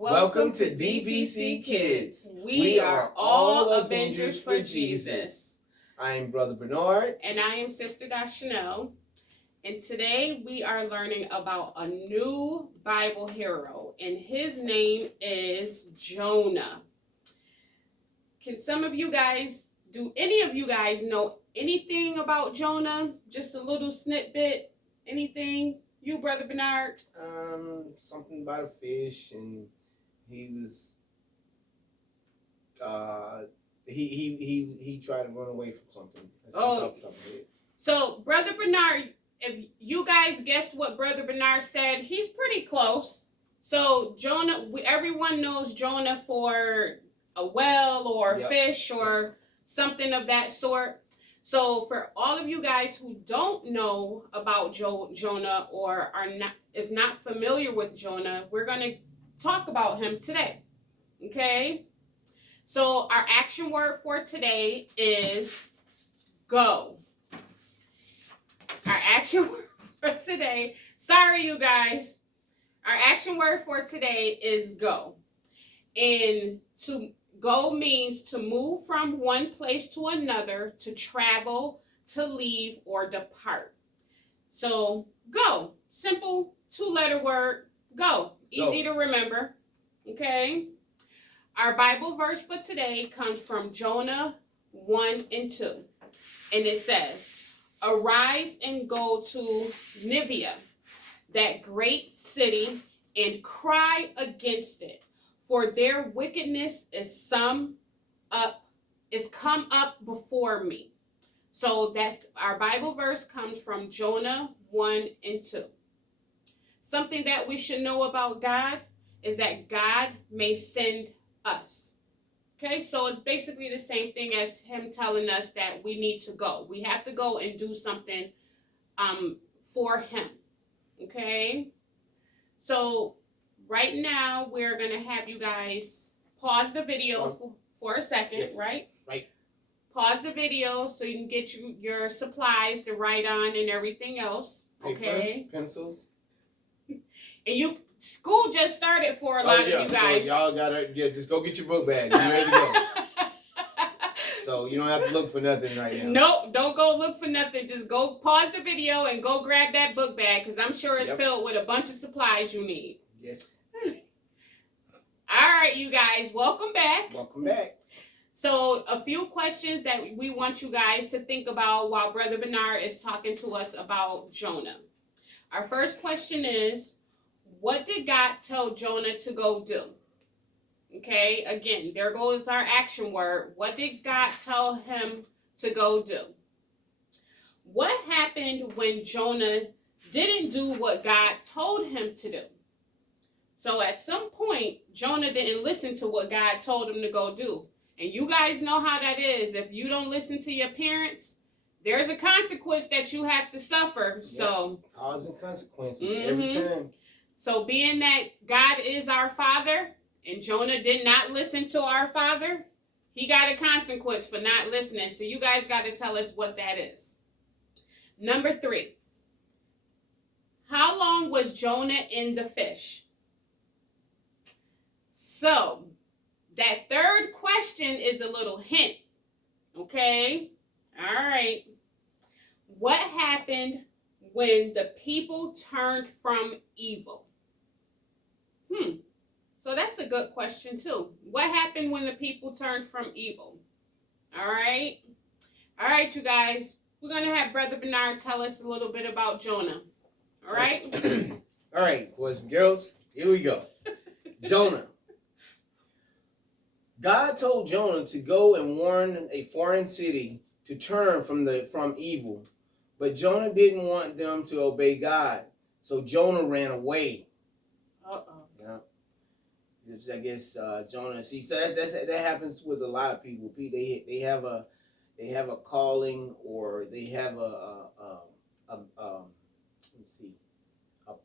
Welcome to DVC Kids. We are all Avengers for Jesus. I am Brother Bernard. And I am Sister Chanel. And today we are learning about a new Bible hero, and his name is Jonah. Can some of you guys, do any of you guys know anything about Jonah? Just a little snippet, anything? You, Brother Bernard? Something about a fish, and he was, he tried to run away from something. So Brother Bernard, if you guys guessed what Brother Bernard said, he's pretty close. So Jonah, everyone knows Jonah for a well or a fish or something of that sort. So for all of you guys who don't know about Jonah or is not familiar with Jonah, we're going to talk about him today. Okay? So our action word for today is go. Our action word for today, sorry you guys. Our action word for today is go. And to go means to move from one place to another, to travel, to leave, or depart. So go. Simple 2-letter word, go. Easy to remember. Okay? Our Bible verse for today comes from Jonah 1 and 2. And it says, "Arise and go to Nineveh, that great city, and cry against it, for their wickedness is come up before me." So that's our Bible verse comes from Jonah 1 and 2. Something that we should know about God is that God may send us. Okay, so it's basically the same thing as him telling us that we need to go. We have to go and do something for him. Okay, so right now we're going to have you guys pause the video for a second, yes. Right? Right. Pause the video so you can get your supplies to write on and everything else. Okay. Paper, pencils. And school just started for a lot of you guys. So y'all gotta just go get your book bag. You ready to go? So you don't have to look for nothing right now. Nope, don't go look for nothing. Just go pause the video and go grab that book bag, because I'm sure it's filled with a bunch of supplies you need. Yes. All right, you guys, welcome back. Welcome back. So a few questions that we want you guys to think about while Brother Bernard is talking to us about Jonah. Our first question is, what did God tell Jonah to go do? Okay, again, there goes our action word. What did God tell him to go do? What happened when Jonah didn't do what God told him to do? So at some point, Jonah didn't listen to what God told him to go do. And you guys know how that is. If you don't listen to your parents, there's a consequence that you have to suffer. So cause and consequences every time. So being that God is our Father, and Jonah did not listen to our Father, he got a consequence for not listening. So you guys got to tell us what that is. Number 3. How long was Jonah in the fish? So that third question is a little hint. Okay? All right. What happened when the people turned from evil? So that's a good question too. What happened when the people turned from evil? All right, you guys. We're going to have Brother Bernard tell us a little bit about Jonah. All right? All right, boys and girls, here we go. Jonah. God told Jonah to go and warn a foreign city to turn from evil. But Jonah didn't want them to obey God. So Jonah ran away. Yeah. I guess Jonah. See, so that happens with a lot of people. They have a calling, or they have a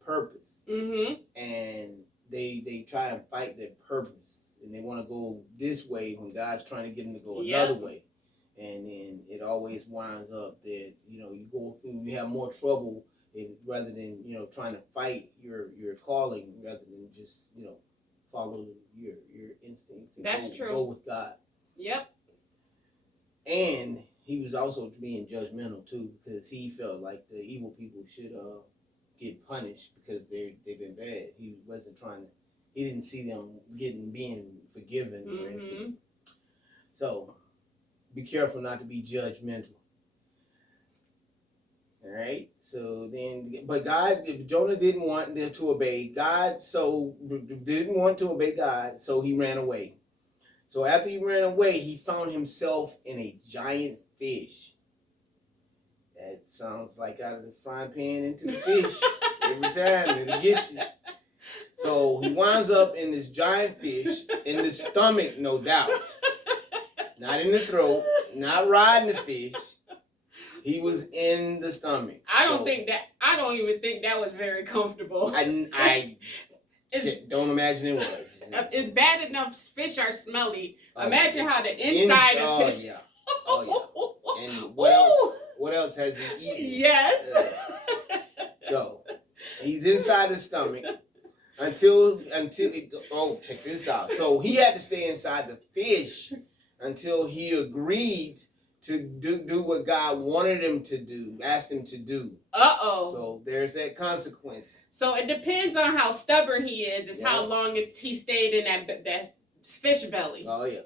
purpose, and they try and fight their purpose, and they want to go this way when God's trying to get them to go another way, and then it always winds up that you have more trouble rather than trying to fight your calling rather than just follow your instincts and That's true. go with God. Yep. And he was also being judgmental too, because he felt like the evil people should get punished because they've been bad. He wasn't trying to. He didn't see them being forgiven or anything. So be careful not to be judgmental. All right. So then, but Jonah didn't want them to obey God, so didn't want to obey God, so he ran away. So after he ran away, he found himself in a giant fish. That sounds like out of the frying pan into the fish every time it'll get you. So he winds up in this giant fish, in the stomach, no doubt. Not in the throat, not riding the fish. He was in the stomach. I don't even think that was very comfortable. I don't imagine it was. It's bad enough fish are smelly. Imagine how the inside of fish. Yeah. Oh yeah. And what else? What else has he eaten? Yes. So he's inside the stomach until check this out. So he had to stay inside the fish until he agreed to do what God wanted him to do, asked him to do. So there's that consequence. So it depends on how stubborn he is. It's how long he stayed in that fish belly. Oh yeah.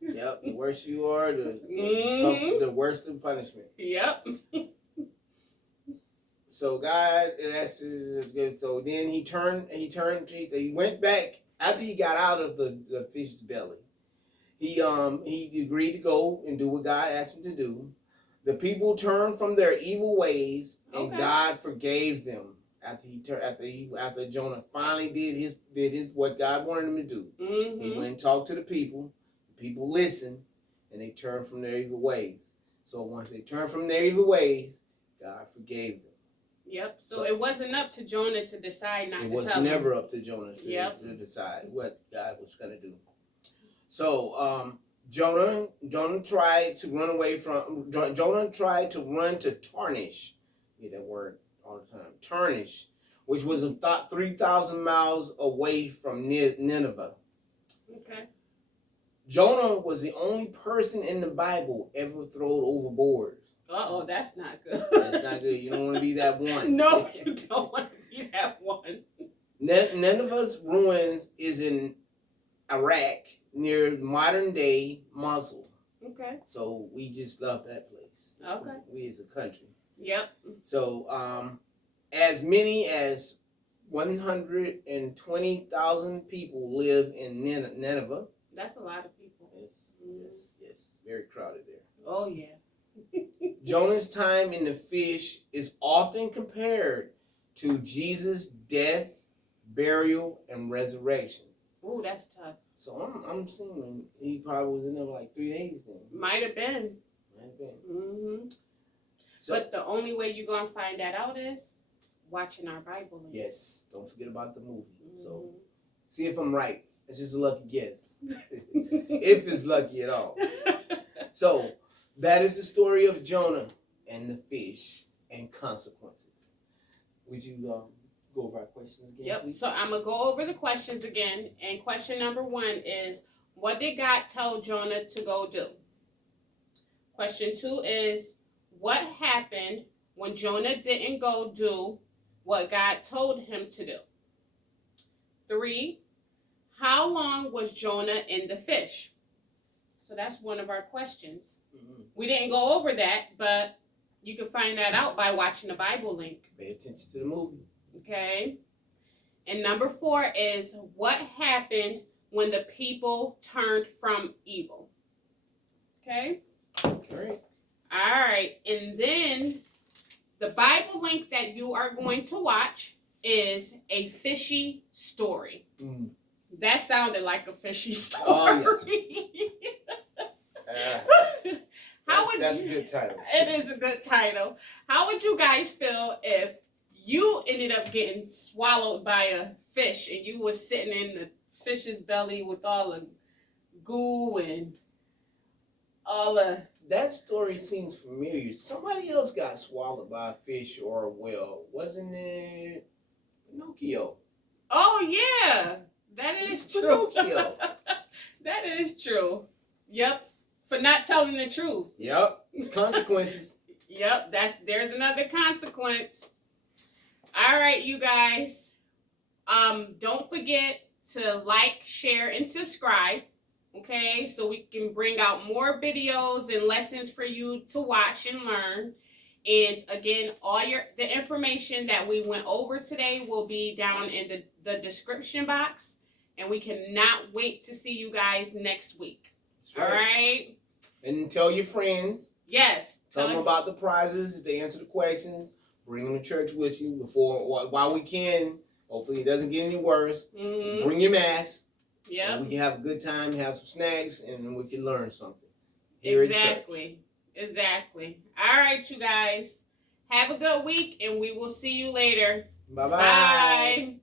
Yep. The worse you are, the worse the punishment. Yep. So God, so then he went back after he got out of the fish's belly. He agreed to go and do what God asked him to do. The people turned from their evil ways, and God forgave them after Jonah finally did his what God wanted him to do. He went and talked to the people. The people listened, and they turned from their evil ways. So once they turned from their evil ways, God forgave them. Yep. So it wasn't up to Jonah to decide not to tell him. It was never up to Jonah to decide what God was going to do. So Jonah tried to run away from. Jonah tried to run to Tarshish. Get that word all the time. Tarshish, which was 3,000 miles away from Nineveh. Okay. Jonah was the only person in the Bible ever thrown overboard. That's not good. That's not good. You don't want to be that one. No, you don't want to be that one. Nineveh's ruins is in Iraq, near modern-day Mosul. Okay. So we just love that place. Okay. We as a country. Yep. So as many as 120,000 people live in Nineveh. That's a lot of people. Yes. Very crowded there. Oh, yeah. Jonah's time in the fish is often compared to Jesus' death, burial, and resurrection. Oh, that's tough. So I'm assuming he probably was in there like 3 days then. Might have been. Mm-hmm. So, but the only way you're going to find that out is watching our Bible. Yes. Don't forget about the movie. Mm-hmm. So see if I'm right. It's just a lucky guess. If it's lucky at all. So that is the story of Jonah and the fish and consequences. Would you go over our questions again? Yep. Please? So I'm going to go over the questions again. And question number 1 is, what did God tell Jonah to go do? Question 2 is, what happened when Jonah didn't go do what God told him to do? 3, how long was Jonah in the fish? So that's one of our questions. Mm-hmm. We didn't go over that, but you can find that out by watching the Bible link. Pay attention to the movie. Okay. And number 4 is, what happened when the people turned from evil? Okay. All right. All right. And then the Bible link that you are going to watch is a fishy story. Mm. That sounded like a fishy story. Oh, yeah. That's a good title. It is a good title. How would you guys feel if you ended up getting swallowed by a fish and you were sitting in the fish's belly with all the goo and all the... That story seems familiar. Somebody else got swallowed by a fish or a whale. Wasn't it Pinocchio? Oh, yeah. true. Yep. For not telling the truth. Yep. Consequences. Yep. There's another consequence. All right, you guys. Don't forget to like, share, and subscribe. Okay, so we can bring out more videos and lessons for you to watch and learn. And again, the information that we went over today will be down in the description box. And we cannot wait to see you guys next week. Right. All right. And tell your friends. Yes. Tell them about the prizes if they answer the questions. Bring them to church with you while we can. Hopefully it doesn't get any worse. Mm-hmm. Bring your mask. Yeah. We can have a good time, have some snacks, and we can learn something. Exactly. All right, you guys. Have a good week, and we will see you later. Bye-bye. Bye.